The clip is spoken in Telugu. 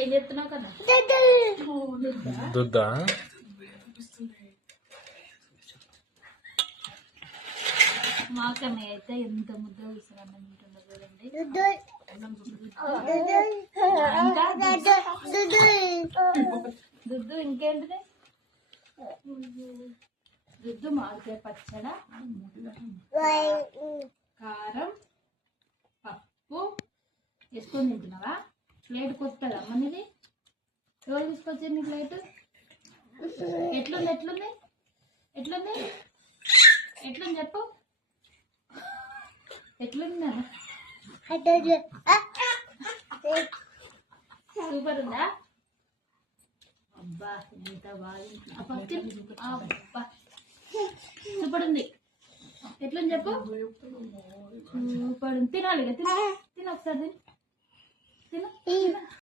ఏం చెప్తున్నావు కదా దుద్దా మాకమ్మ అయితే ఎంత ముద్ద కూర్చొని ఉంటుందో చూడండి. దుద్దు ఇంకేంటిది దుద్దు మామిడికాయ పచ్చడ, కారం, పప్పు వేసుకొని తింటున్నావా? ప్లేట్ కొత్తదా మనది? ఎవరు తీసుకొచ్చింది ప్లేట్? ఎట్లుంది ఎట్లుంది ఎట్లుంది ఎట్లుంది చెప్పు, ఎట్లుందా? సూపర్ ఉందా? అబ్బా ఎంత బాగా అబ్బా సూపర్ ఉంది. ఎట్లుంది చెప్పు? సూపర్ ఉంది. తినాలి తిన తిన ఒకసారి తిన